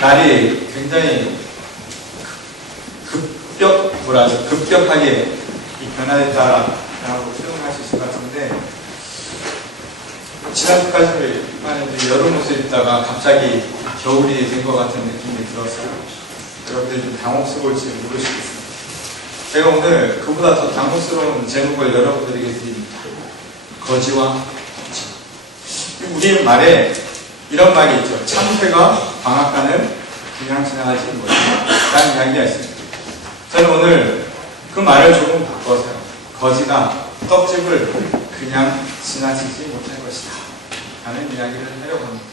날이 굉장히 급격하게 변화됐다라고 표현할 수 있을 것 같은데, 지난주까지만 해도 여름 옷을 입다가 갑자기 겨울이 된 것 같은 느낌이 들었어요. 여러분들이 좀 당혹스러울지 모르시겠습니다. 제가 오늘 그보다 더 당혹스러운 제목을 여러분들에게 드립니다. 거지와 거지. 우리 말에 이런 말이 있죠. 참새가 방앗간을 그냥 지나가지 못한다 라는 이야기가 있습니다. 저는 오늘 그 말을 조금 바꿔서요. 거지가 떡집을 그냥 지나치지 못할 것이다 라는 이야기를 하려고 합니다.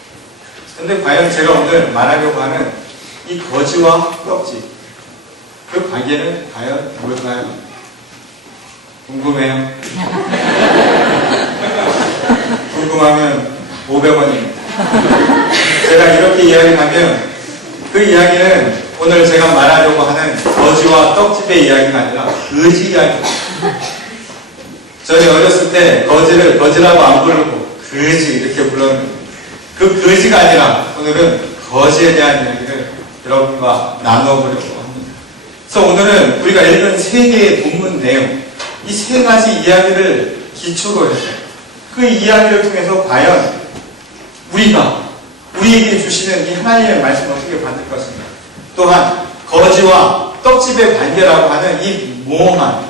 근데 과연 제가 오늘 말하려고 하는 이 거지와 떡집, 그 관계는 과연 뭘까요? 궁금해요? 궁금하면 500원입니다. 제가 이렇게 이야기하면 그 이야기는 오늘 제가 말하려고 하는 거지와 떡집의 이야기가 아니라 거지 이야기입니다. 저는 어렸을 때 거지를 거지라고 안 부르고 거지 이렇게 불렀는데, 그 거지가 아니라 오늘은 거지에 대한 이야기를 여러분과 나눠보려고 합니다. 그래서 오늘은 우리가 읽은 세 개의 본문 내용, 이 세 가지 이야기를 기초로 해서 그 이야기를 통해서 과연 우리에게 주시는 이 하나님의 말씀 어떻게 받을 것인가, 또한 거지와 떡집의 관계라고 하는 이 모호한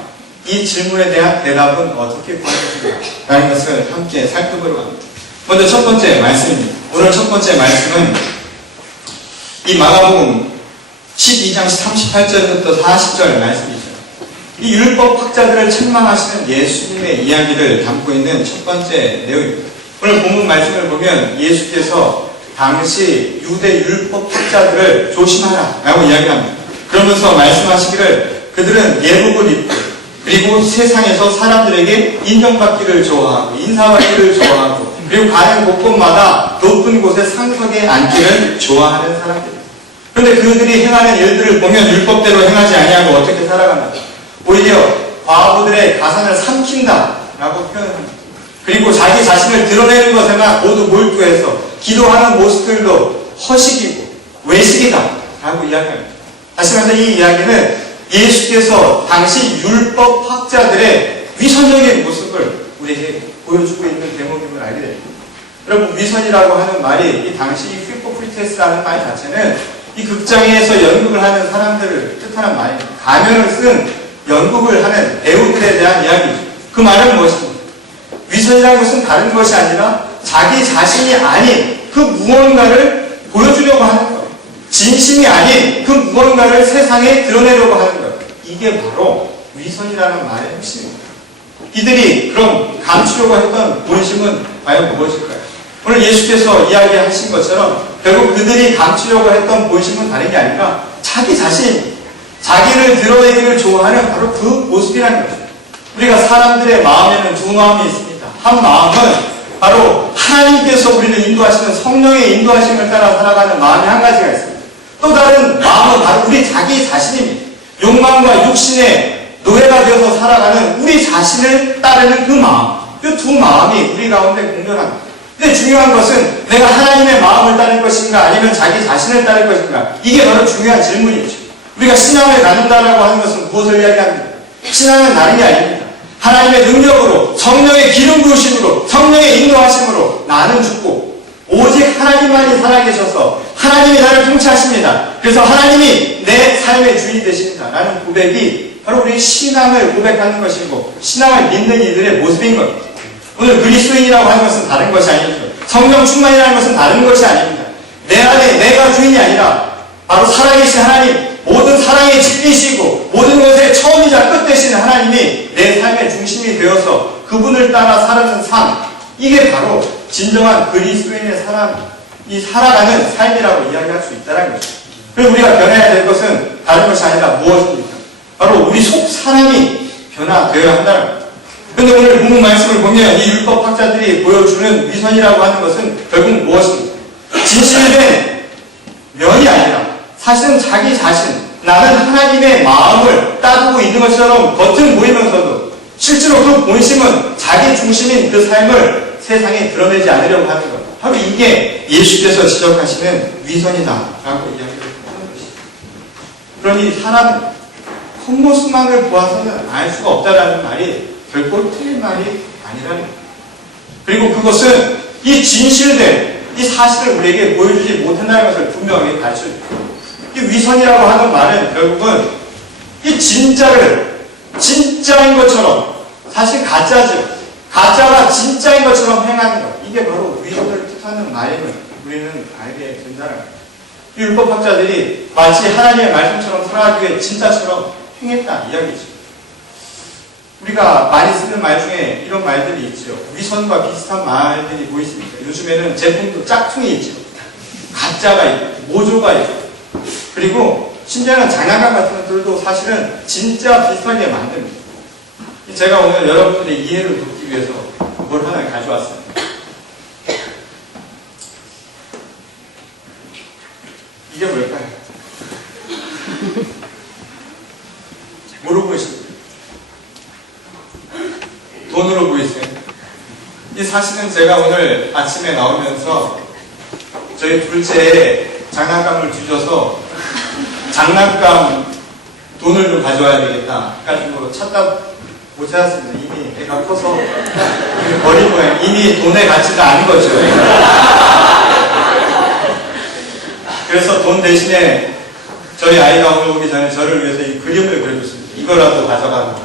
이 질문에 대한 대답은 어떻게 구할 것인가 라는 것을 함께 살펴보려고 합니다. 먼저 첫 번째 말씀입니다. 오늘 첫 번째 말씀은 이 마가복음 12장 38절부터 40절 말씀이죠. 이 율법학자들을 책망하시는 예수님의 이야기를 담고 있는 첫 번째 내용입니다. 오늘 본문 말씀을 보면 예수께서 당시 유대 율법학자들을 조심하라 라고 이야기합니다. 그러면서 말씀하시기를 그들은 예복을 입고 그리고 세상에서 사람들에게 인정받기를 좋아하고 인사받기를 좋아하고 그리고 가는 곳곳마다 높은 곳에 상석에 앉기를 좋아하는 사람들입니다. 그런데 그들이 행하는 일들을 보면 율법대로 행하지 아니하고 어떻게 살아갑니까? 오히려 과부들의 가산을 삼킨다라고 표현합니다. 그리고 자기 자신을 드러내는 것에만 모두 몰두해서 기도하는 모습들도 허식이고 외식이다라고 이야기합니다. 다시 말해서 이 이야기는 예수께서 당시 율법학자들의 위선적인 모습을 우리에게 보여주고 있는 대목임을 알게 됩니다. 여러분, 위선이라고 하는 말이 이 당시 히포크리테스라는 말 자체는 이 극장에서 연극을 하는 사람들을 뜻하는 말입니다. 가면을 쓴 연극을 하는 배우들에 대한 이야기죠. 그 말은 무엇입니까? 위선이라는 것은 다른 것이 아니라 자기 자신이 아닌 그 무언가를 보여주려고 하는 것, 진심이 아닌 그 무언가를 세상에 드러내려고 하는 것, 이게 바로 위선이라는 말의 핵심입니다. 이들이 그럼 감추려고 했던 본심은 과연 무엇일까요? 오늘 예수께서 이야기하신 것처럼 결국 그들이 감추려고 했던 본심은 다른 게 아니라 자기 자신, 자기를 드러내기를 좋아하는 바로 그 모습이라는 거죠. 우리가 사람들의 마음에는 두 마음이 있습니다. 한 마음은 바로 하나님께서 우리를 인도하시는 성령의 인도하심을 따라 살아가는 마음이 한 가지가 있습니다. 또 다른 마음은 바로 우리 자기 자신입니다. 욕망과 육신의 노예가 되어서 살아가는 우리 자신을 따르는 그 마음, 그 두 마음이 우리 가운데 공존합니다. 근데 중요한 것은 내가 하나님의 마음을 따를 것인가 아니면 자기 자신을 따를 것인가, 이게 바로 중요한 질문이죠. 우리가 신앙을 갖는다라고 하는 것은 무엇을 이야기합니까? 신앙은 다른 게 아닙니다. 하나님의 능력으로, 성령의 기름 부으심으로, 성령의 인도하심으로 나는 죽고 오직 하나님만이 살아계셔서 하나님이 나를 통치하십니다. 그래서 하나님이 내 삶의 주인이 되십니다 라는 고백이 바로 우리의 신앙을 고백하는 것이고 신앙을 믿는 이들의 모습인 겁니다. 오늘 그리스도인이라고 하는 것은 다른 것이 아닙니다. 성령 충만이라는 것은 다른 것이 아닙니다. 내 안에 내가 주인이 아니라 바로 살아계신 하나님, 모든 사랑의 진리시고 모든 것의 처음이자 끝 되신 하나님이 내 삶의 중심이 되어서 그분을 따라 살아가는 삶, 이게 바로 진정한 그리스도인의 이 살아가는 삶이라고 이야기할 수 있다는 것이죠. 그리고 우리가 변해야 될 것은 다른 것이 아니라 무엇입니까? 바로 우리 속 사람이 변화되어야 한다는 것입니다. 그런데 오늘 본문 말씀을 보면 이 율법학자들이 보여주는 위선이라고 하는 것은 결국 무엇입니까? 진실된 면이 아니라 사실은 자기 자신, 나는 하나님의 마음을 따르고 있는 것처럼 겉은 보이면서도 실제로 그 본심은 자기 중심인 그 삶을 세상에 드러내지 않으려고 하는 것. 바로 이게 예수께서 지적하시는 위선이다라고 이야기를 하는 것입니다. 그러니 사람은 겉모습만을 보아서는 알 수가 없다라는 말이 결코 틀린 말이 아니라는 거예요. 그리고 그것은 이 진실된 이 사실을 우리에게 보여주지 못한다는 것을 분명하게 가르쳐줍니다. 이 위선이라고 하는 말은 결국은 이 진짜인 것처럼, 사실 가짜죠. 가짜가 진짜인 것처럼 행하는 것. 이게 바로 위선을 뜻하는 말임을 우리는 알게 된다는 거예요. 이 율법학자들이 마치 하나님의 말씀처럼 살아가기 위해 진짜처럼 행했다 이야기죠. 우리가 많이 쓰는 말 중에 이런 말들이 있죠. 위선과 비슷한 말들이 뭐 있습니까? 요즘에는 제품도 짝퉁이 있죠. 가짜가 있고, 모조가 있고. 그리고 심지어는 장난감 같은 것들도 사실은 진짜 비슷하게 만듭니다. 제가 오늘 여러분들의 이해를 돕기 위해서 뭘 하나 가져왔어요. 이게 뭘까요? 뭐로 보이십니까? 돈으로 보이세요? 이 사실은 제가 오늘 아침에 나오면서 저희 둘째의 장난감을 뒤져서 장난감 돈을 좀 가져와야 되겠다 해가지고 찾다 못 찾았습니다. 이미 애가 커서 버린 거예요. 이미 돈의 가치가 아닌 거죠. 그래서 돈 대신에 저희 아이가 오늘 오기 전에 저를 위해서 이 그림을 그려줬습니다. 이거라도 가져가는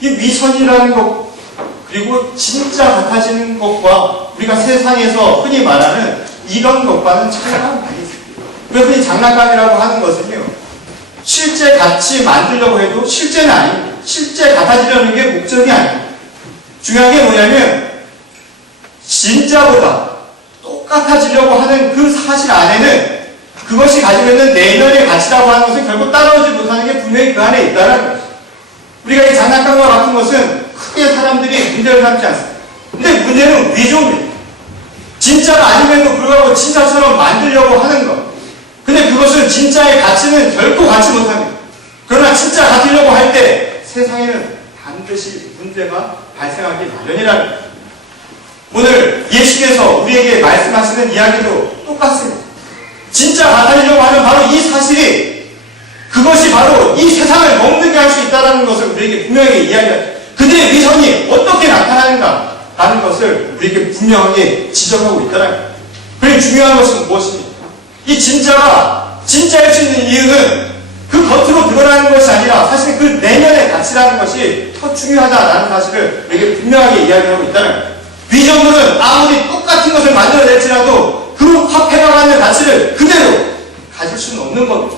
이 위선이라는 것, 그리고 진짜 같아지는 것과 우리가 세상에서 흔히 말하는 이런 것과는 차이가 많이 있습니다. 우리가 흔히 장난감이라고 하는 것은요, 실제 같이 만들려고 해도 실제는 아닙니다. 실제 같아지려는 게 목적이 아닙니다. 중요한 게 뭐냐면 진짜보다 똑같아지려고 하는 그 사실 안에는 그것이 가지고 있는 내면의 가치라고 하는 것은 결국 따라오지 못하는 게 분명히 그 안에 있다는 것이죠. 우리가 이 장난감과 같은 것은 크게 사람들이 문제를 삼지 않습니다. 근데 문제는 위조입니다. 진짜가 아님에도 불구하고 진짜처럼 만들려고 하는 것. 근데 그것은 진짜의 가치는 결코 갖지 못합니다. 그러나 진짜 같으려고 할 때 세상에는 반드시 문제가 발생하기 마련이라는 거예요. 오늘 예수께서 우리에게 말씀하시는 이야기도 똑같습니다. 진짜 같아지려고 하는 바로 이 사실이 그것이 바로 이 세상을 먹는 게 할 수 있다는 것을 우리에게 분명하게 이야기하죠. 그들의 위선이 어떻게 나타나는가 하는 것을 우리에게 분명하게 지적하고 있다는 거예요. 그리고 중요한 것은 무엇입니까? 이 진짜가 진짜일 수 있는 이유는 그 겉으로 드러나는 것이 아니라 사실 그 내면의 가치라는 것이 더 중요하다라는 사실을 우리에게 분명하게 이야기하고 있다는 거예요. 위전물은 아무리 똑같은 것을 만들어낼지라도 그 화폐가 가치를 그대로 가질 수는 없는 겁니다.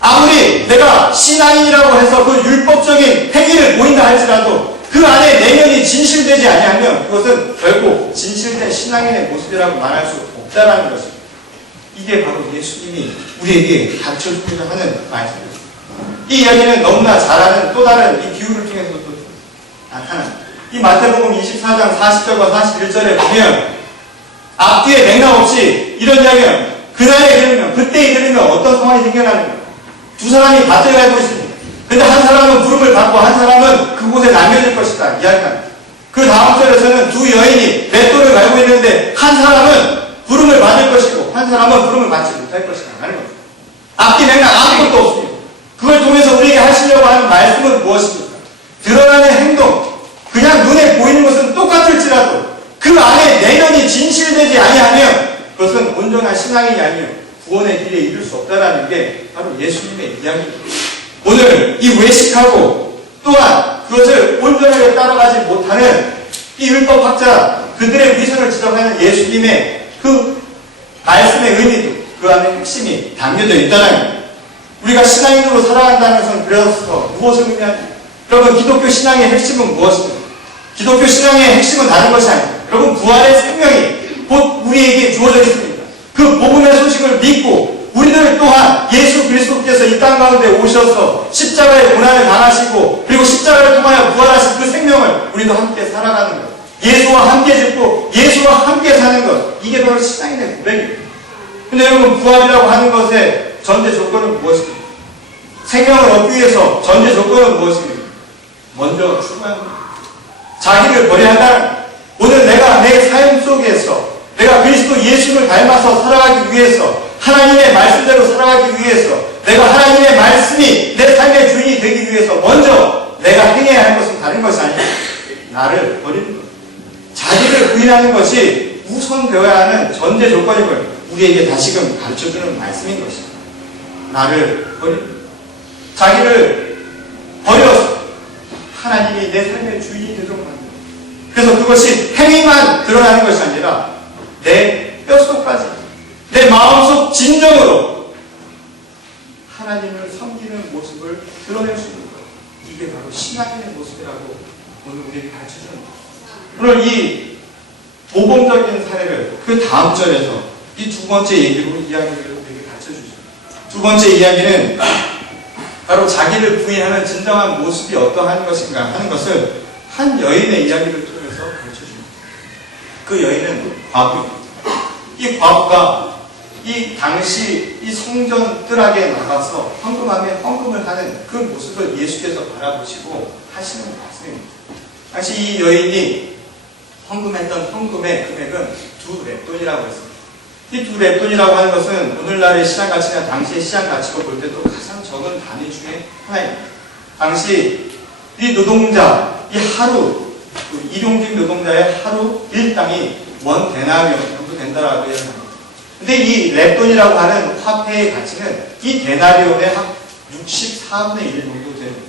아무리 내가 신앙인이라고 해서 그 율법적인 행위를 보인다 할지라도 그 안에 내면이 진실되지 아니하면 그것은 결국 진실된 신앙인의 모습이라고 말할 수 없다라는 것입니다. 이게 바로 예수님이 우리에게 가르쳐주고자 하는 말씀입니다. 이 이야기는 너무나 잘 아는 또 다른 이 비유를 통해서도 나타납니다. 이 마태복음 24장 40절과 41절에 보면 앞뒤에 맥락 없이 이런 이야기는 그날에 이르면 그때 이르면 어떤 상황이 생겨나는가. 두 사람이 밭을 갈고 있습니다. 근데 한 사람은 부름을 받고 한 사람은 그곳에 남겨질 것이다 이야기합니다. 그 다음 절에서는 두 여인이 맷돌을 갈고 있는데 한 사람은 부름을 받을 것이고 한 사람은 부름을 받지 못할 것이다 하는 겁니다. 앞뒤 맥락 아무것도 없습니다. 그걸 통해서 우리에게 하시려고 하는 말씀은 무엇입니까? 드러나는 행동, 그냥 눈에 보이는 것은 똑같을지라도 그 안에 내면이 진실되지 아니하면 그것은 온전한 신앙이 아니며 구원의 길에 이룰 수 없다라는 게 바로 예수님의 이야기입니다. 오늘 이 외식하고 또한 그것을 온전하게 따라가지 못하는 이 율법학자 그들의 위선을 지적하는 예수님의 그 말씀의 의미도 그 안에 핵심이 담겨져 있다는 거예요. 우리가 신앙인으로 살아간다는 것은 그래서 무엇을 의미하냐? 여러분 기독교 신앙의 핵심은 무엇입니까? 기독교 신앙의 핵심은 다른 것이 아닙니다. 여러분 부활의 생명이 곧 우리에게 주어져 있습니다. 그 복음의 소식을 믿고 우리들 또한 예수 그리스도께서 이 땅 가운데 오셔서 십자가의 고난을 당하시고 그리고 십자가를 통하여 부활하신 그 생명을 우리도 함께 살아가는 것, 예수와 함께 짓고 예수와 함께 사는 것, 이게 바로 신앙인의 고백입니다. 근데 여러분 부활이라고 하는 것의 전제 조건은 무엇입니까? 생명을 얻기 위해서 전제 조건은 무엇입니까? 먼저 죽어야 합니다. 자기를 버려야 한다는, 오늘 내가 내 삶 속에서 내가 그리스도 예수를 닮아서 살아가기 위해서, 하나님의 말씀대로 살아가기 위해서, 내가 하나님의 말씀이 내 삶의 주인이 되기 위해서 먼저 내가 행해야 할 것은 다른 것이 아니라 나를 버리는 것, 자기를 부인하는 것이 우선되어야 하는 전제 조건임을 우리에게 다시금 가르쳐주는 말씀인 것입니다. 나를 버리는 것, 자기를 버려서 하나님이 내 삶의 주인이 되도록 합니다. 그래서 그것이 행위만 드러나는 것이 아니라 내 뼛속까지, 내 마음속 진정으로 하나님을 섬기는 모습을 드러낼 수 있는 것, 이게 바로 신앙인의 모습이라고 오늘 우리에게 가르쳐주는 것. 오늘 이 모범적인 사례를 그 다음 절에서 이 두 번째 얘기로 이야기를 우리에게 가르쳐주죠. 두 번째 이야기는 바로 자기를 부인하는 진정한 모습이 어떠한 것인가 하는 것을 한 여인의 이야기를 통해서 가르쳐줍니다. 그 여인은 과부입니다. 이 과부가 이 당시 이 성전 뜰하게 나가서 헌금함에 헌금을 하는 그 모습을 예수께서 바라보시고 하시는 말씀입니다. 당시 이 여인이 헌금했던 헌금의 금액은 2렙돈이라고 했습니다. 이 2렙돈이라고 하는 것은 오늘날의 시장 가치나 당시의 시장 가치로 볼 때도 가장 적은 단위 중에 하나입니다. 당시 이 노동자, 이 하루, 일용직 노동자의 하루 일당이 원 데나리온 정도 된다라고 얘기합니다. 근데 이 렙돈이라고 하는 화폐의 가치는 이 데나리온의 한 64분의 1 정도 됩니다.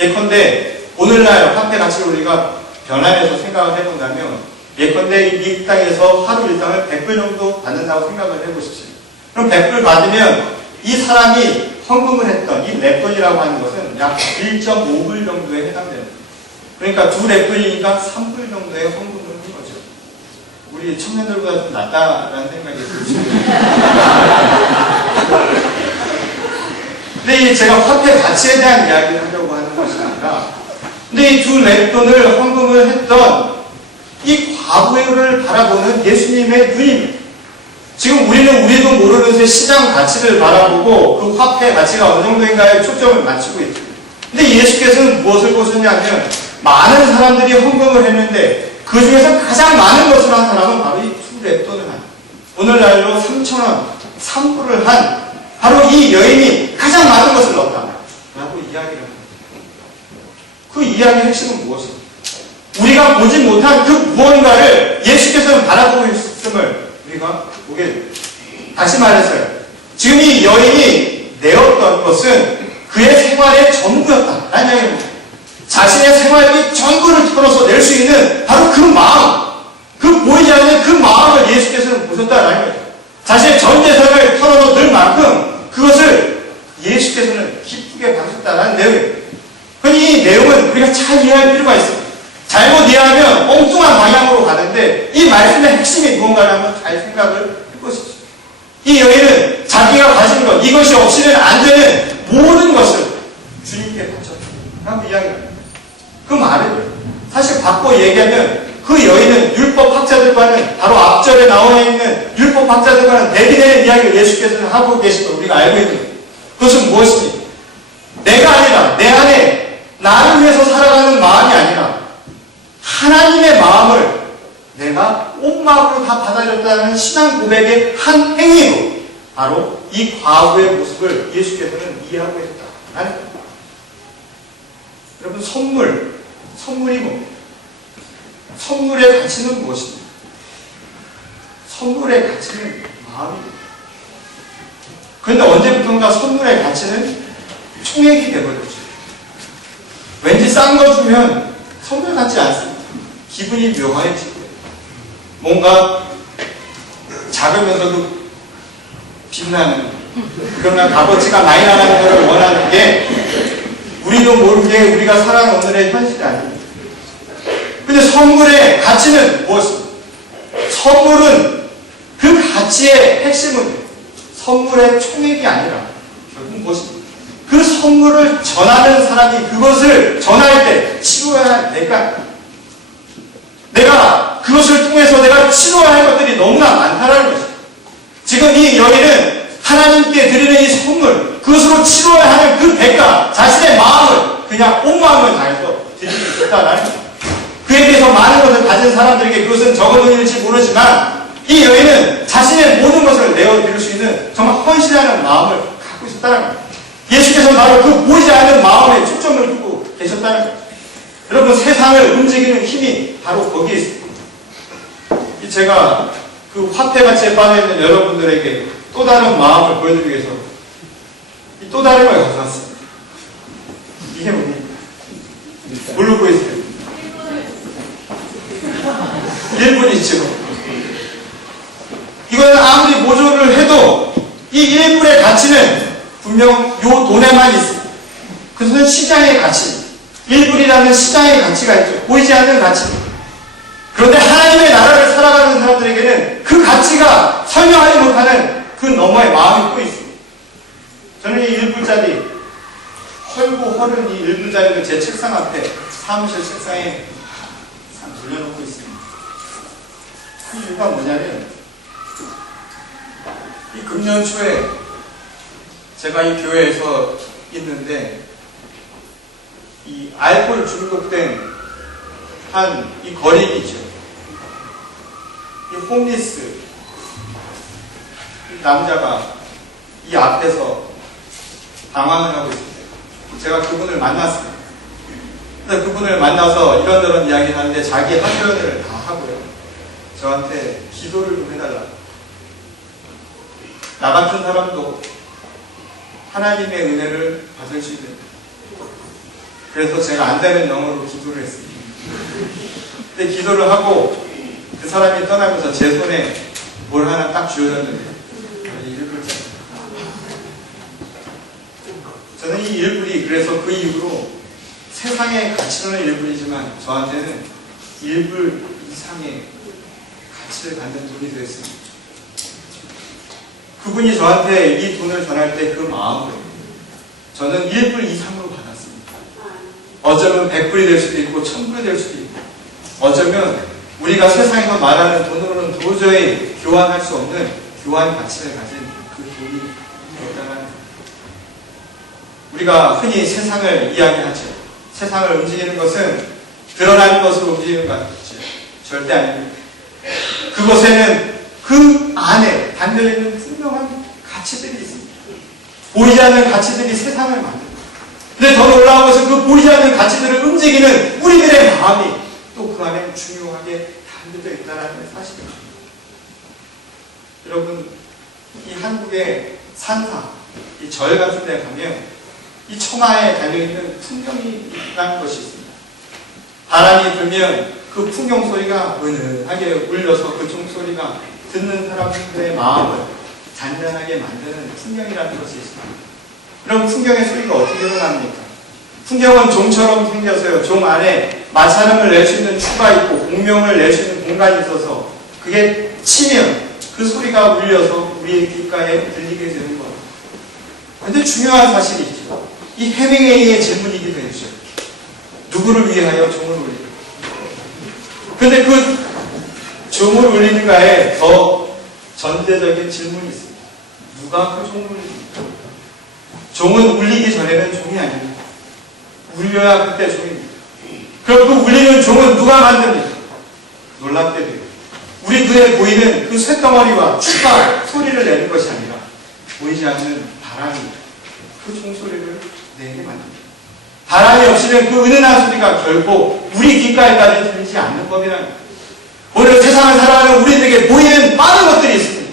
예컨대 오늘날 화폐 가치를 우리가 변환해서 생각을 해본다면, 예컨대 이 미국 땅에서 하루 일당을 100불 정도 받는다고 생각을 해보십시오. 그럼 100불 받으면 이 사람이 헌금을 했던 이 렙돈이라고 하는 것은 약 1.5불 정도에 해당됩니다. 그러니까 2렙돈이니까 3불 정도의 헌금을 한 거죠. 우리 청년들보다 좀 낫다라는 생각이 들죠. 근데 제가 화폐 가치에 대한 이야기를 하려고 하는 것이 아니라, 근데 이 2렙돈을 헌금을 했던 이 과부를 바라보는 예수님의 눈입니다. 지금 우리도 모르는 새 시장 가치를 바라보고 그 화폐 가치가 어느 정도인가에 초점을 맞추고 있습니다. 근데 예수께서는 무엇을 보셨냐면, 많은 사람들이 헌금을 했는데 그 중에서 가장 많은 것을 한 사람은 바로 이 2렙돈을 한, 오늘날로 3,000원, 3불을 한 바로 이 여인이 가장 많은 것을 넣었다라고 이야기를 합니다. 그 이야기의 핵심은 무엇입니까? 우리가 보지 못한 그 무언가를 예수께서는 바라보고 있음을 우리가 보게 됩니다. 다시 말해서요, 지금 이 여인이 내었던 것은 그의 생활의 전부였다라는 이야기입니다. 자신의 생활비 전부를 털어서 낼 수 있는 바로 그 마음, 그 보이지 않는 그 마음을 예수께서는 보셨다라는 거예요. 자신의 전 재산을 털어서 낼 만큼 그것을 예수께서는 기쁘게 받으셨다라는 내용입니다. 이 내용은 우리가 잘 이해할 필요가 있습니다. 잘못 이해하면 엉뚱한 방향으로 가는데, 이 말씀의 핵심이 무언가를 한번 잘 생각을 해보십시오. 이 여인은 자기가 가진 것, 이것이 없이는 안 되는 모든 것을 주님께 바쳤다라고 이야기합니다. 그 말을 사실 바꿔 얘기하면, 그 여인은 율법학자들과는, 바로 앞절에 나와 있는 율법학자들과는 대비되는 이야기를 예수께서는 하고 계신 걸 우리가 알고 있는 거예요. 그것은 무엇이니? 내가 아니라 내 안에 나를 위해서 살아가는 마음이 아니라 하나님의 마음을 내가 온 마음으로 다 받아들였다는 신앙 고백의 한 행위로 바로 이 과부의 모습을 예수께서는 이해하고 계셨다는 겁니다. 여러분, 선물이 뭡니까? 선물의 가치는 무엇입니까? 선물의 가치는 마음입니다. 그런데 언제부턴가 선물의 가치는 총액이 되버렸죠. 왠지 싼 거 주면 선물 같지 않습니다. 기분이 묘해지고, 뭔가 작으면서도 빛나는, 그러나 값어치가 많이 나가는 것을 원하는 게 우리도 모르게 우리가 살아가는 오늘의 현실이 아닙니다. 근데 선물의 가치는 무엇입니까? 선물은 그 가치의 핵심은 선물의 총액이 아니라 결국 무엇입니까? 그 선물을 전하는 사람이 그것을 전할 때 치료해야 할 내가 그것을 통해서 내가 치료해야 할 것들이 너무나 많다라는 것입니다. 지금 이 여인은 하나님께 드리는 이 선물, 그것으로 치료해야 하는 그 대가, 자신의 마음을 그냥 온 마음을 다해서 드리고 있다라는 것입니다. 그 그에 비해서 많은 것을 가진 사람들에게 그것은 적은 돈일지 모르지만 이 여인은 자신의 모든 것을 내어드릴 수 있는 정말 헌신하는 마음을 갖고 있었다는 거예요. 예수께서는 바로 그 보이지 않는 마음에 초점을 두고 계셨다는 거예요. 여러분, 세상을 움직이는 힘이 바로 거기에 있습니다. 제가 그 화폐가치에 빠져있는 여러분들에게 또 다른 마음을 보여드리기 위해서 이 또 다른 걸 가져왔습니다. 이게 뭡니까? 뭘로 보이세요? 1불이죠. 이거는 아무리 모조를 해도 이 1불의 가치는 분명 요 돈에만 있습니다. 그것은 시장의 가치입니다. 1불이라는 시장의 가치가 있죠. 보이지 않는 가치입니다. 그런데 하나님의 나라를 살아가는 사람들에게는 그 가치가 설명하지 못하는 그 너머의 마음이 또 있습니다. 저는 이 1불짜리 헐고 헐은 이 1불짜리를 제 책상 앞에 사무실 책상에 돌려놓고 있습니다. 그 이유가 뭐냐면 이 금년 초에 제가 이 교회에서 있는데 이 알코올 중독된 한 이 거리이죠. 이 홈리스 이 남자가 이 앞에서 방황을 하고 있습니다. 제가 그분을 만났습니다. 그래서 그분을 만나서 이런저런 이야기를 하는데 자기 한변을 다 하고요. 저한테 기도를 좀 해달라고. 나 같은 사람도 하나님의 은혜를 받을 수 있는. 그래서 제가 안 되는 영어로 기도를 했습니다. 근데 기도를 하고 그 사람이 떠나면서 제 손에 뭘 하나 딱 쥐어졌는데 이 1불짜리. 저는 이 1불이 그래서 그 이후로 세상의 가치는 1불이지만 저한테는 1불 이상의 가치를 갖는 돈이 되었습니다. 그분이 저한테 이 돈을 전할 때 그 마음을 저는 1불 이상으로 받았습니다. 어쩌면 100불이 될 수도 있고 1000불이 될 수도 있고 어쩌면 우리가 세상에서 말하는 돈으로는 도저히 교환할 수 없는 교환 가치를 가진 그 돈이 있다는 우리가 흔히 세상을 이야기하죠. 세상을 움직이는 것은 드러나는 것으로 움직이는 것 같죠. 절대 아닙니다. 그것에는 그 안에 담겨있는 분명한 가치들이 있습니다. 보이지 않는 가치들이 세상을 만듭니다. 근데 더 놀라운 것은 그 보이지 않는 가치들을 움직이는 우리들의 마음이 또 그 안에 중요하게 담겨져 있다는 사실입니다. 여러분, 이 한국의 산사, 이 절 같은 데 가면 이 처마에 달려있는 풍경이라는 것이 있습니다. 바람이 불면 그 풍경 소리가 은은하게 울려서 그 종소리가 듣는 사람들의 마음을 잔잔하게 만드는 풍경이라는 것이 있습니다. 그럼 풍경의 소리가 어떻게 일어납니까? 풍경은 종처럼 생겨서요. 종 안에 마찰음을 낼 수 있는 추가 있고 공명을 낼 수 있는 공간이 있어서 그게 치면 그 소리가 울려서 우리의 귓가에 들리게 되는 겁니다. 그런데 중요한 사실이 있죠. 이 해밍웨이의 질문이기도 했죠. 누구를 위하여 종을 울리는가? 그런데 그 종을 울리는가에 더 전대적인 질문이 있습니다. 누가 그 종을 울립니까? 종은 울리기 전에는 종이 아닙니다. 울려야 그때 종입니다. 그럼 그 울리는 종은 누가 만듭니까? 놀랍게도 우리 눈에 보이는 그 쇳덩어리와 추가 소리를 내는 것이 아니라 보이지 않는 바람이 그 종소리를 내게 만듭니다. 바람이 없이는 그 은은한 소리가 결코 우리 귓가에까지 들리지 않는 법이라는 거예요. 오늘 세상을 살아가는 우리들에게 보이는 많은 것들이 있습니다.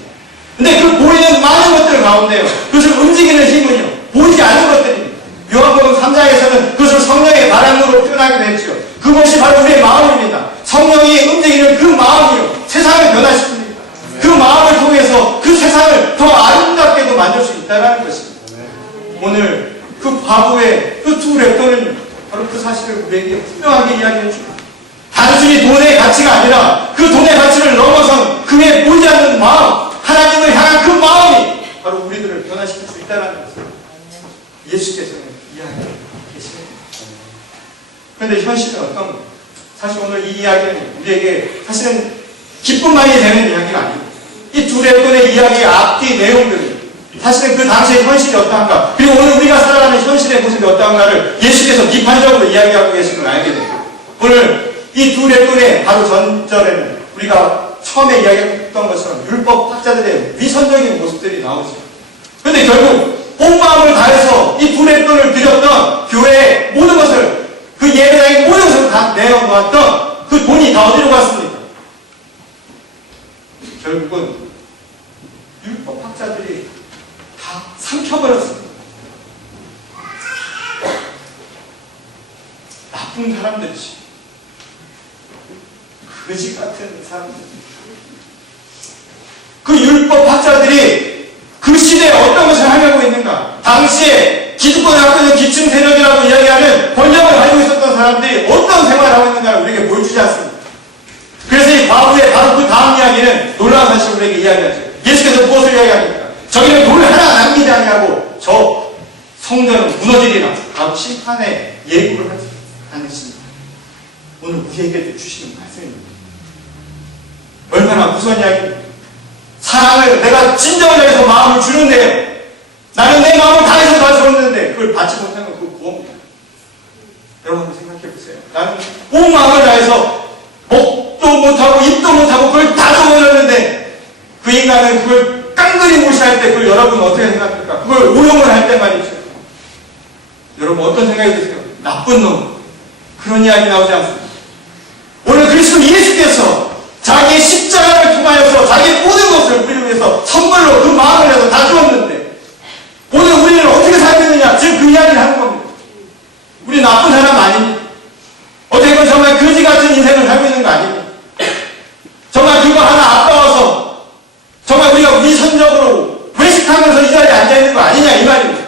근데 그 보이는 많은 것들 가운데요, 그것을 움직이는 힘은요, 보이지 않는 것들입니다. 요한복음 3장에서는 그것을 성령의 바람으로 표현하기도 했죠. 그것이 바로 우리의 마음입니다. 성령이 움직이는 그 마음이요, 세상을 변화시킵니다. 그 마음을 통해서 그 세상을 더 아름답게도 만들 수 있다는 것입니다. 오늘 그 과거의 그 두 랩터는요, 바로 그 사실을 우리에게 분명하게 이야기해 줍니다. 단순히 돈의 가치가 아니라 그 돈의 가치를 넘어선 그의 보이지 않는 마음, 하나님을 향한 그 마음이 바로 우리들을 변화시킬 수 있다는 것을 예수께서는 이야기하고 계십니다. 그런데 현실은 어떤가? 사실 오늘 이 이야기는 우리에게 사실은 기쁨만이 되는 이야기가 아닙니다. 이 두 랩터의 이야기의 앞뒤 내용들은 사실은 그 당시의 현실이 어떠한가, 그리고 오늘 우리가 살아가는 현실의 모습이 어떠한가를 예수께서 비판적으로 이야기하고 계신 걸 알게 됩니다. 오늘 이 두 랩돈의 바로 전절에는 우리가 처음에 이야기했던 것처럼 율법 학자들의 위선적인 모습들이 나오죠. 그런데 결국 온 마음을 다해서 이 두 랩돈을 드렸던 교회의 모든 것을, 그 예배당의 모든 것을 다 내어놓았던 그 돈이 다 어디로 갔습니까? 결국은 율법 학자들이 다 삼켜버렸습니다. 나쁜 사람들이지. 거지 같은 사람들. 그 율법 학자들이 그 시대에 어떤 것을 하려고 있는가? 당시에 기득권을 갖고 있는 기층 세력이라고 이야기하는 권력을 가지고 있었던 사람들이 어떤 생활을 하고 있는가를 우리에게 보여주지 않습니다. 그래서 이 과부의 바로 그 다음 이야기는 놀라운 사실을 우리에게 이야기하죠. 예수께서 무엇을 이야기합니까? 저기는 돌 하나 남기지 아니하고 저 성전은 무너지리라. 바로 심판의 예고를 하는 것입니다. 오늘 우리에게 주시는 말씀입니다. 얼마나 무서운 이야기입니까? 사랑을 내가 진정을 다해서 마음을 주는데요. 나는 내 마음을 다해서 다 줬는데 그걸 받지 못하는 건 그거 구원입니다. 여러분 한번 생각해 보세요. 나는 온 마음을 다해서 목도 못하고 입도 못하고 그걸 다 줘버렸는데 그 인간은 그걸 깡그리 무시할 때 그걸 여러분 어떻게 생각합니까? 그걸 오용을 할 때 말이죠. 여러분 어떤 생각이 드세요? 나쁜 놈. 그런 이야기 나오지 않습니다. 오늘 그리스도 예수께서 자기의 십자가를 통하여서 자기의 모든 것을 우리를 위해서 선물로 그 마음을 해서 다 주었는데 오늘 우리는 어떻게 살고 있느냐? 지금 그 이야기를 하는 겁니다. 우리 나쁜 사람 아닙니다. 어떻게 보면 정말 거지 같은 인생을 살고 있는 거 아닙니다. 정말 그거 하나 아까워서 정말 우리가 위선적으로 외식하면서 이 자리에 앉아있는 거 아니냐 이 말입니다.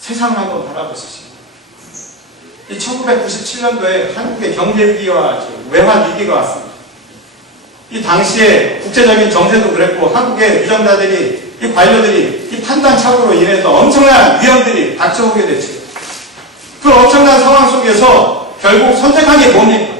세상을 한번 바라보십시오. 이 1997년도에 한국의 경제위기와 외환위기가 왔습니다. 이 당시에 국제적인 정세도 그랬고 한국의 위정자들이, 이 관료들이 이 판단착오로 인해서 엄청난 위험들이 닥쳐오게 됐죠. 그 엄청난 상황 속에서 결국 선택한 게 뭡니까?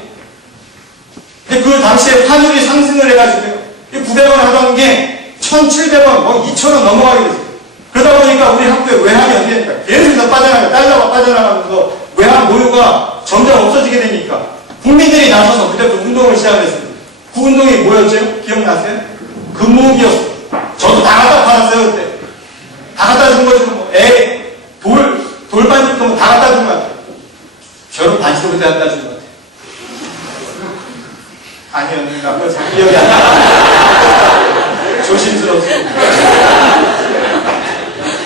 근데 그 당시에 환율이 상승을 해가지고요. 이 900원 하던 게 1,700원, 2,000원 넘어가게 됐어요. 그러다 보니까 우리 한국의 외환이 어떻게 됩니까? 계속해서 빠져나가요. 달러가 빠져나가면서 외환 보유가 점점 없어지게 되니까 국민들이 나서서 그때부터 운동을 시작했습니다. 그 운동이 뭐였죠? 기억나세요? 금모으기였어요. 저도 다 갖다 팔았어요 그때. 다 갖다 준 거죠. 뭐. 돌반지부터 뭐 다 갖다 준 것 같아요. 결혼 반지도 그때 갖다 준 것 같아요. 아니었는가? 그거 잘 기억이 안 나. 조심스럽습니다.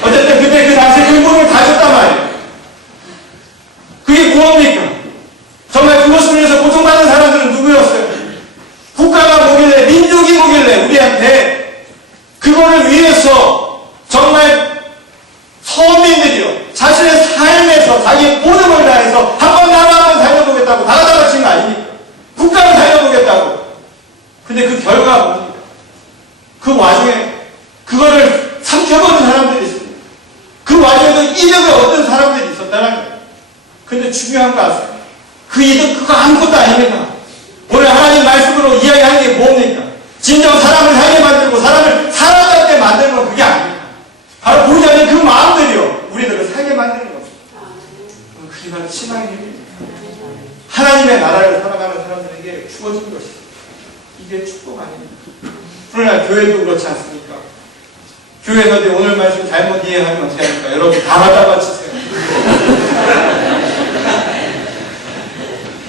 어쨌든 그때 그 당시에 그 몸을 다 줬단 말이에요. 그게 무엇입니까? 정말 그것을 위해서 고통받는 사람들은 누구였어요? 국가가 뭐길래, 민족이 뭐길래 우리한테 그거를 위해서 정말 서민들이요 자신의 삶에서 자기의 모든 걸 다해서 한번 나만 한번 살려보겠다고 다 갖다 바친 거 아닙니까? 국가를 살려보겠다고. 근데 그 결과가 뭡니까? 그 와중에 그거를 삼켜버린 사람들이 있습니다. 그 와중에도 이득을 얻은 사람들이 있었다는 거예요. 근데 중요한 거 아세요? 그 이득 그거 아무것도 아닙니다. 오늘 하나님 말씀으로 이야기하는 게 뭡니까? 진정 사람을 살게 만들고 사람을 살아갈 때 만드는 건 그게 아닙니다. 바로 보이지 않는 그 마음들이요 우리들을 살게 만드는 겁니다. 그게 바로 신앙의 힘입니다. 하나님의 나라를 살아가는 사람들에게 주어진 것입니다. 이게 축복 아닙니다. 그러나 교회도 그렇지 않습니까? 교회에서도 오늘 말씀 잘못 이해하면 어떻게 합니까? 여러분 다 갖다 바치세요.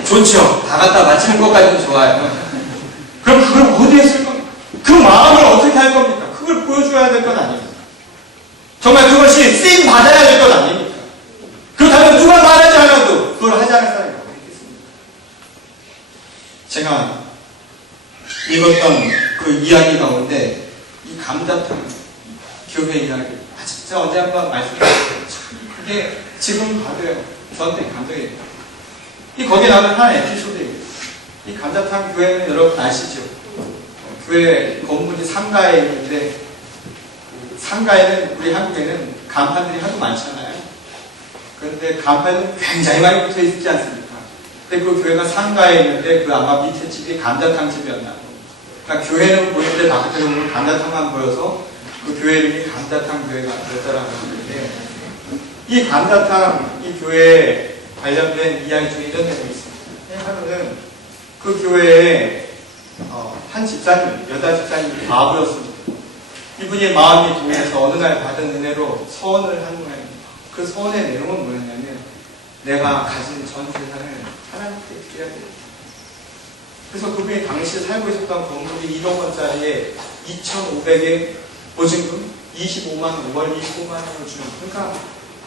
좋죠. 다 갖다 바치는 것까지도 좋아요. 그럼 그걸 어디에 쓸 겁니까? 그 마음을 어떻게 할 겁니까? 그걸 보여줘야 될 건 아닙니까? 정말 그것이 쓰임 받아야 될 건 아닙니까? 그렇다면 누가 말하지 않아도 그걸 하지 않을 사람이 어디 있겠습니까? 제가 읽었던 그 이야기 가운데 이 감자탕 교회 이야기 진짜 언제 한번 말씀드렸어요. 그게 지금 봐도요 저한테 감동이 이 거기에 나오는 한 에피소드예요. 이 감자탕 교회는 여러분 아시죠? 교회 건물이 상가에 있는데 그 상가에는 우리 한국에는 간판들이 하도 많잖아요. 그런데 간판은 굉장히 많이 붙어 있지 않습니까? 근데 그 교회가 상가에 있는데 그 아마 밑에 집이 감자탕 집이었나. 그러니까 교회는 보이는데 바깥에 보면 감자탕만 보여서 그 교회 이름이 감자탕 교회가 되었다라는 건데 이 감자탕 이 교회에 관련된 이야기 중에 이런 내용이 있습니다. 하루는 그 교회에 한 집사님, 여자 집사님이 바보였습니다. 이분이 마음이 동해서 어느 날 받은 은혜로 서원을 한 모양입니다. 그 서원의 내용은 뭐였냐면 내가 가진 전 재산을 하나님께 드려야 됩니다. 그래서 그분이 당시 살고 있었던 건물이 1억 원짜리에 2,500에 보증금 25만 원, 월 25만 원을 주는, 그러니까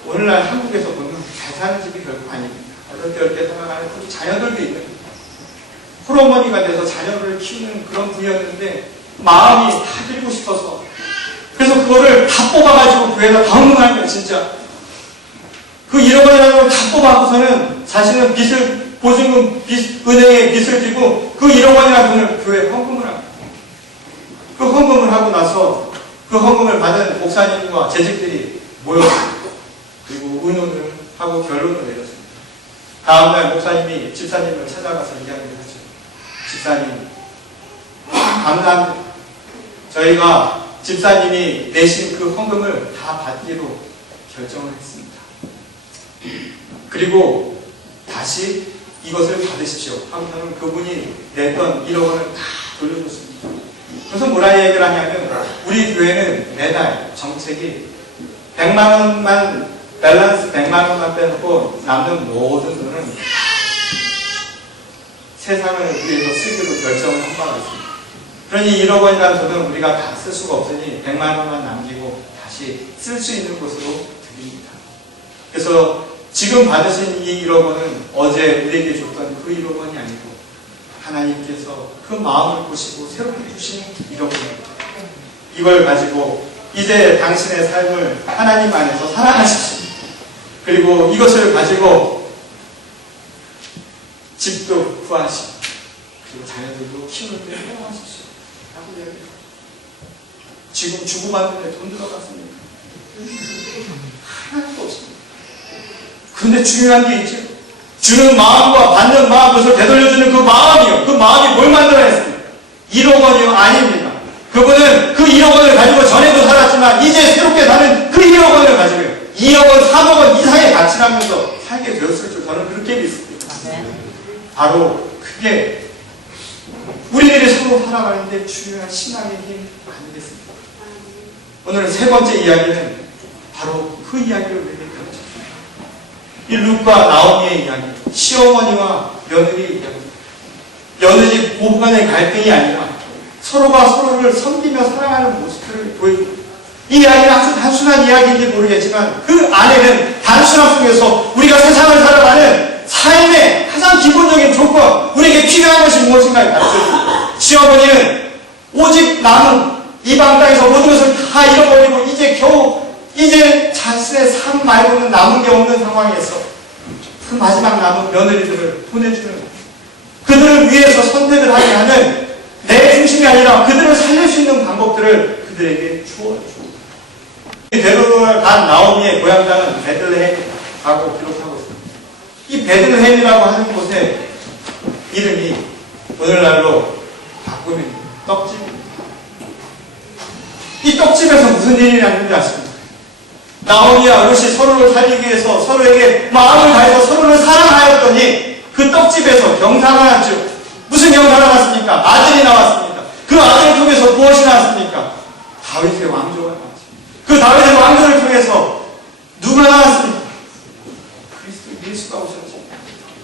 오늘날 한국에서 보면 잘 사는 집이 결국 아닙니다. 어렵게 살아가는 그 자녀들도 있는 거예요. 홀어머니가 돼서 자녀를 키우는 그런 분이었는데 마음이 다 드리고 싶어서 그래서 그거를 다 뽑아가지고 교회에다 다 헌금한 거예요. 진짜 그 1억 원이라는 걸 다 뽑아갖고서는 자신은 빚을 보증금 은행에 빚을 지고 그 1억 원이라는 돈을 교회에 헌금을 합니다. 그 헌금을 하고 나서 그 헌금을 받은 목사님과 재직들이 모였습니다. 그리고 의논을 하고 결론을 내렸습니다. 다음날 목사님이 집사님을 찾아가서 이야기를 하죠. 집사님, 감사합니다. 저희가 집사님이 내신 그 헌금을 다 받기로 결정을 했습니다. 그리고 다시 이것을 받으십시오. 하고서는 그분이 냈던 1억 원을 다 돌려줬습니다. 그래서 뭐라 얘기를 하냐면 우리 교회는 매달 정책이 100만 원만 밸런스 100만 원만 빼놓고 남는 모든 돈은 세상을 위해서 쓰기로 결정을 한 바가 있습니다. 그러니 1억 원이라는 돈은 우리가 다 쓸 수가 없으니 100만 원만 남기고 다시 쓸 수 있는 곳으로 드립니다. 그래서 지금 받으신 이 1억 원은 어제 우리에게 줬던 그 1억 원이 아니고 하나님께서 그 마음을 보시고 새롭게 주신 1억 원입니다. 이걸 가지고 이제 당신의 삶을 하나님 안에서 살아가십시오. 그리고 이것을 가지고 집도 구하시고 그리고 자녀들도 키우는 데 사용하십시오. 라고 이야기해요. 지금 주고받는 데 돈 들어갔습니까? 하나도 없습니다. 그런데 중요한 게 있죠. 주는 마음과 받는 마음, 그것을 되돌려주는 그 마음이요. 그 마음이 뭘 만들어냈습니까? 1억 원이요? 아닙니다. 그분은 그 1억 원을 가지고 전에도 살았지만 이제 새롭게 사는 그 1억 원을 가지고요. 2억 원, 3억 원 이상의 가치를 하면서 살게 되었을 줄 저는 그렇게 믿습니다. 바로 그게 우리들이 서로 살아가는데 중요한 신앙의 힘 아니겠습니까? 오늘 세 번째 이야기는 바로 그 이야기를 우리에게 펼쳐줍니다. 이 룻과 나오미의 이야기, 시어머니와 며느리의 이야기. 며느리 부부 간의 갈등이 아니라 서로가 서로를 섬기며 살아가는 모습을 보여줍니다. 이 이야기는 아주 단순한 이야기인지 모르겠지만 그 안에는 단순함 속에서 우리가 세상을 살아가는 삶의 가장 기본적인 조건, 우리에게 필요한 것이 무엇인가를 가르쳐줍니다. 시어머니는 오직 남은 이방 땅에서 모든 것을 다 잃어버리고 이제 자신의 삶 말고는 남은 게 없는 상황에서 그 마지막 남은 며느리들을 보내주는, 그들을 위해서 선택을 하게 하는 내 중심이 아니라 그들을 살릴 수 있는 방법들을 그들에게 주어줍니다. 베드로를 간 나오미의 고향 땅은 베들레헴이라고 기록하고 있습니다. 이 베들레헴이라고 하는 곳의 이름이 오늘날로 바꾸면 떡집입니다. 이 떡집에서 무슨 일이 났는지 아십니까? 나오미와 룻이 서로를 살리기 위해서 서로에게 마음을 다해서 서로를 사랑하였더니 그 떡집에서 경사가 났죠. 무슨 경사가 났습니까? 아들이 나왔습니다. 그 아들을 통해서 무엇이 나왔습니까? 다윗의 왕조가 나왔습니다. 그 다윗의 왕조를 통해서 누가 나왔습니까? 그리스도 예수가 오셨죠.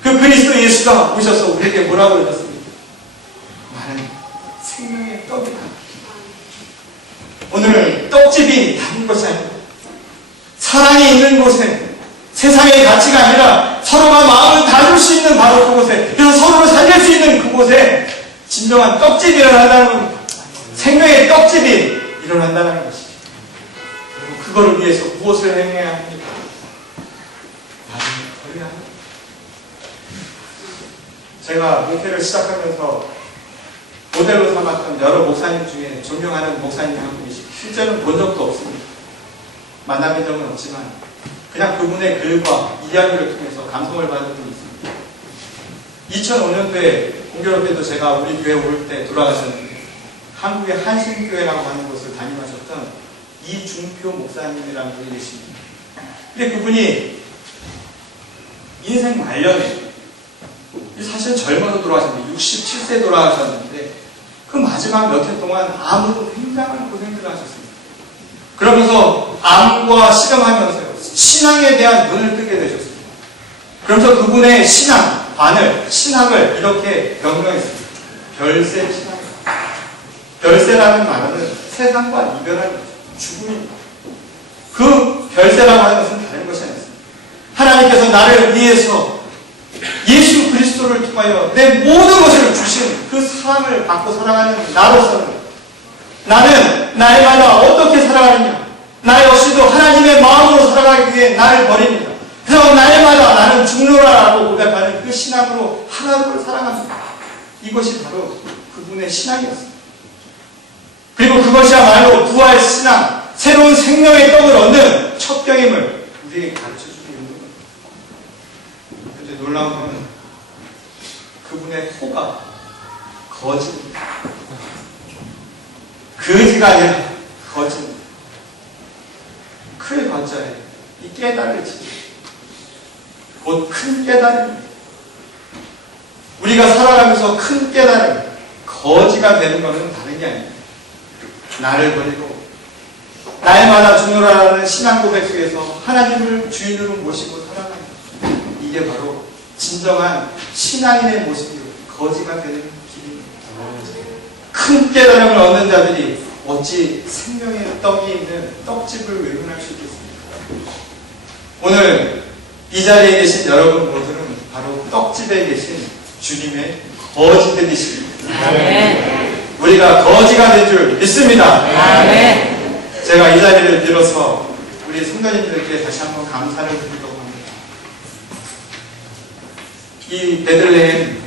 그 그리스도 예수가 오셔서 우리에게 뭐라고 하셨습니까? 나는 생명의 떡이다. 오늘 떡집이 다른 것이 아닙니다. 사랑이 있는 곳에, 세상의 가치가 아니라 서로가 마음을 다룰 수 있는 바로 그곳에, 그래서 서로를 살릴 수 있는 그곳에 진정한 떡집이 일어난다는, 생명의 떡집이 일어난다는 것이죠. 그리고 그거를 위해서 무엇을 행해야 합니까? 나를 버려야 합니다. 제가 목회를 시작하면서 모델로 삼았던 여러 목사님 중에 존경하는 목사님 한 분이시고 실제로는 본 적도 없습니다. 만나본 적은 없지만 그냥 그분의 글과 이야기를 통해서 감동을 받은 분이 있습니다. 2005년도에 공교롭게도 제가 우리 교회 올 때 돌아가셨는데 한국의 한신교회라고 하는 곳을 담임하셨던 이중표 목사님이라는 분이 계십니다. 근데 그분이 인생 말년에, 사실 젊어서 돌아가셨는데 67세 돌아가셨는데 그 마지막 몇 해 동안 암으로 굉장한 고생들을 하셨습니다. 그러면서 암과 씨름하면서요, 신앙에 대한 눈을 뜨게 되셨습니다. 그러면서 그분의 신학을 이렇게 명명했습니다. 별세 신앙. 별세라는 말은 세상과 이별하는 거죠. 죽음입니다. 그 별세라고 하는 것은 다른 것이 아니었습니다. 하나님께서 나를 위해서 예수 그리스도를 통하여 내 모든 것을 주신 그 사랑을 받고 살아가는 나로서는 나는 날마다 어떻게 살아가느냐, 나 역시도 하나님의 마음으로 살아가기 위해 나를 버립니다. 그래서 날마다 나는 죽노라라고 고백하는 그 신앙으로 하나님을 사랑합니다. 이것이 바로 그분의 신앙이었습니다. 그리고 그것이야말로 부활 신앙, 새로운 생명의 떡을 얻는 첫 경임을 우리에게 가르쳐주고 있는 겁니다. 그런데 놀라운 것은 그분의 호가 거짓입니다. 거지가 아니라 거짓입니다. 큰 거자에 이 깨달을 지지, 곧 큰 깨달음입니다. 우리가 살아가면서 큰 깨달음, 거지가 되는 것은 다른 게 아닙니다. 나를 버리고 날마다 죽노라라는 신앙 고백 속에서 하나님을 주인으로 모시고 살아가는, 이게 바로 진정한 신앙인의 모습이고 거지가 되는 길입니다. 큰 깨달음을 얻는 자들이 어찌 생명의 떡이 있는 떡집을 외면할 수 있겠습니까? 오늘 이 자리에 계신 여러분 모두는 바로 떡집에 계신 주님의 거지들이십니다. 우리가 거지가 된 줄 믿습니다. 제가 이 자리를 빌어서 우리 성도님들에게 다시 한번 감사를 드리려고 합니다. 이 베들레헴,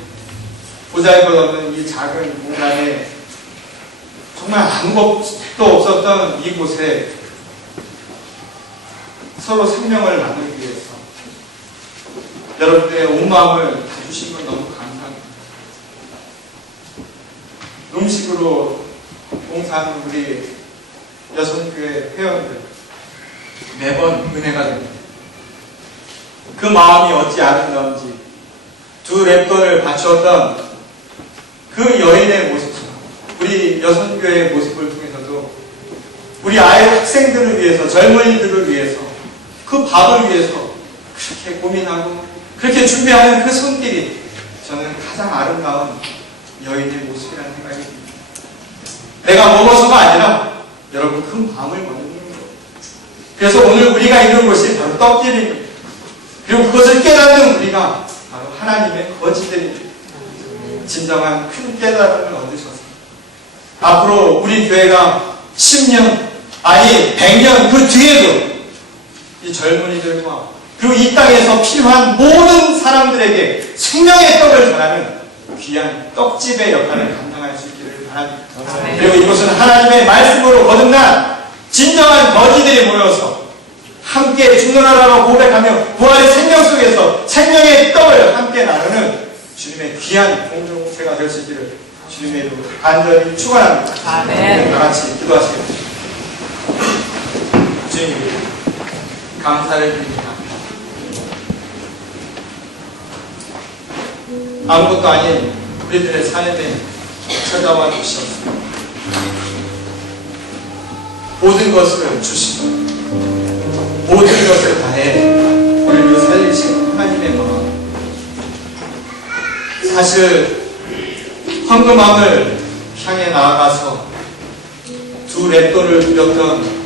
보잘것없는 이 작은 공간에 정말 아무것도 없었던 이곳에 서로 생명을 나누기 위해서 여러분들의 온 마음을 다 주신 건 너무 감사합니다. 음식으로 봉사하는 우리 여성교회 회원들, 매번 은혜가 됩니다. 그 마음이 어찌 아름다운지, 두 랩돈을 바쳤던 그 여인의 모습처럼 우리 여성교회의 모습을 통해서도 우리 아이 학생들을 위해서, 젊은이들을 위해서, 그 밥을 위해서 그렇게 고민하고 그렇게 준비하는 그 손길이 저는 가장 아름다운 여인의 모습이라는 생각이 듭니다. 내가 먹어서가 아니라 여러분 그 마음을 먹는 거예요. 그래서 오늘 우리가 있는 곳이 바로 떡길입니다. 그리고 그것을 깨닫는 우리가 바로 하나님의 거지들입니다. 진정한 큰 깨달음을 얻으셔서 앞으로 우리 교회가 10년, 아니 100년 그 뒤에도 이 젊은이들과 그리고 이 땅에서 필요한 모든 사람들에게 생명의 떡을 전하는 귀한 떡집의 역할을 감당할 수 있기를 바랍니다. 그리고 이곳은 하나님의 말씀으로 거듭난 진정한 거지들이 모여서 함께 죽노라라고 고백하며 부활의 생명 속에서 생명의 떡을 함께 나누는 주님의 귀한 공동체가 될 수 있기를 주님의 이름으로 간절히 축원합니다. 다 같이 기도하시겠습니다. 주님, 감사를 드립니다. 아무것도 아닌 우리들의 삶에 찾아와 주셨습니다. 모든 것을 주시고 모든 것을 다해 우리를 살리신 하나님의 마음, 사실 헌금함을 향해 나아가서 두 랩돈을 드렸던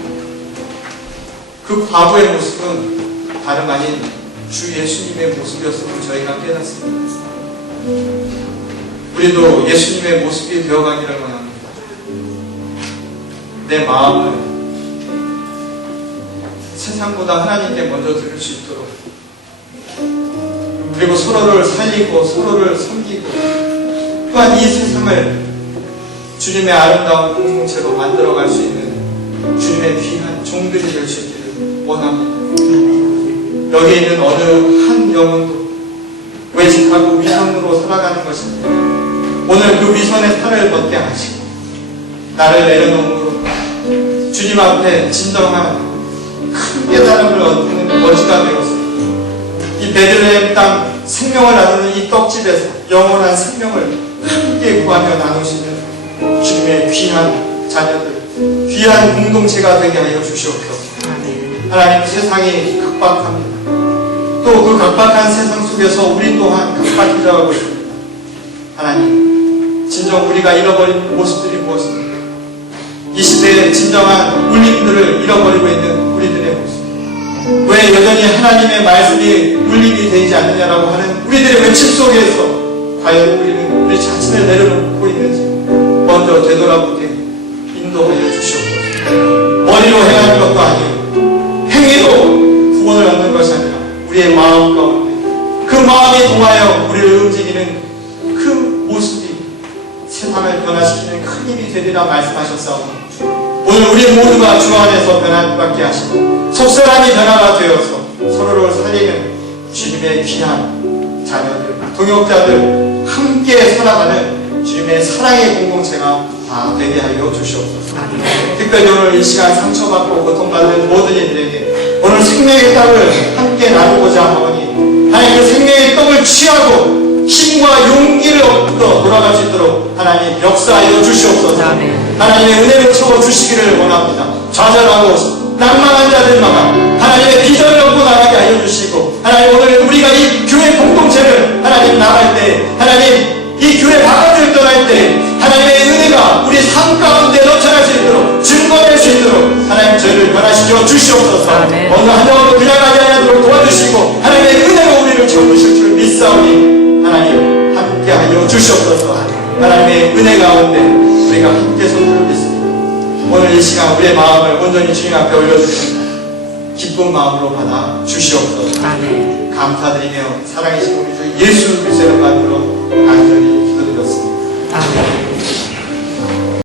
그 과부의 모습은 다름 아닌 주 예수님의 모습이었음을 저희가 깨닫습니다. 우리도 예수님의 모습이 되어가기를 원합니다. 내 마음을 세상보다 하나님께 먼저 드릴 수 있도록, 그리고 서로를 살리고 서로를 섬기고 또한 이 세상을 주님의 아름다운 공동체로 만들어갈 수 있는 주님의 귀한 종들이 될 수 있기를 원합니다. 여기 있는 어느 한 영혼도 외식하고 위선으로 살아가는 것입니다. 오늘 그 위선의 탈을 벗게 하시고 나를 내려놓음으로 주님 앞에 진정한 큰 깨달음을 얻는 거지가 되었습니다. 이 베들레헴 땅 생명을 나누는 이 떡집에서 영원한 생명을 함께 구하며 나누시는 주님의 귀한 자녀들, 귀한 공동체가 되게 하여 주시옵소서. 하나님, 세상이 각박합니다. 또 그 각박한 세상 속에서 우리 또한 각박이라고 있습니다. 하나님, 진정 우리가 잃어버린 모습들이 무엇입니까? 이 시대에 진정한 울림들을 잃어버리고 있는 우리들의 모습, 왜 여전히 하나님의 말씀이 울림이 되지 않느냐라고 하는 우리들의 외침 속에서 과연 우리는 우리 자신을 내려놓고 있는지 먼저 되돌아보게 인도하여 주시옵소서. 머리로 행하는 것도 아니요, 행위로 구원을 얻는 것이 아니라 우리의 마음 가운데 그 마음이 통하여 우리를 움직이는 그 모습이 세상을 변화시키는 큰 힘이 되리라 말씀하셨사오니 오늘 우리 모두가 주 안에서 변화받게 하시고 속사람이 변화가 되어서 서로를 살리는 주님의 귀한 자녀들, 동역자들 함께 살아가는 주님의 사랑의 공동체가 다 되게 하여 주시옵소서. 특별히 오늘 이 시간 상처받고 고통받는 모든 이들에게 오늘 생명의 떡을 함께 나누고자 하오니 하나님, 그 생명의 떡을 취하고 힘과 용기를 얻어 돌아갈 수 있도록 하나님 역사하여 주시옵소서. 하나님의 은혜를 채워 주시기를 원합니다. 좌절하고 낭만한 자들마다 하나님의 비전을 얻고 나가게 하여 주시고, 하나님 오늘 우리가 이 교회 공동체를 하나님 나갈 때, 하나님 이 교회 바깥을 떠날 때 하나님의 은혜가 우리 삶 가운데 넘쳐날 수 있도록, 증거될 수 있도록 하나님 저희를 변화시켜 주시옵소서. 어느 한 영혼도 그냥 가지 않도록 도와주시고 하나님의 은혜로 우리를 채워주실 줄 믿사오니 하나님 함께하여 주시옵소서. 하나님의 은혜 가운데 우리가 함께 손들고 있습니다. 오늘 이 시간 우리의 마음을 온전히 주님 앞에 올려주십니다. 기쁜 마음으로 받아 주시옵소서. 감사드리며 사랑이신 우리 주 예수 그리스도의 이름으로 간절히 기도드렸습니다. 아멘.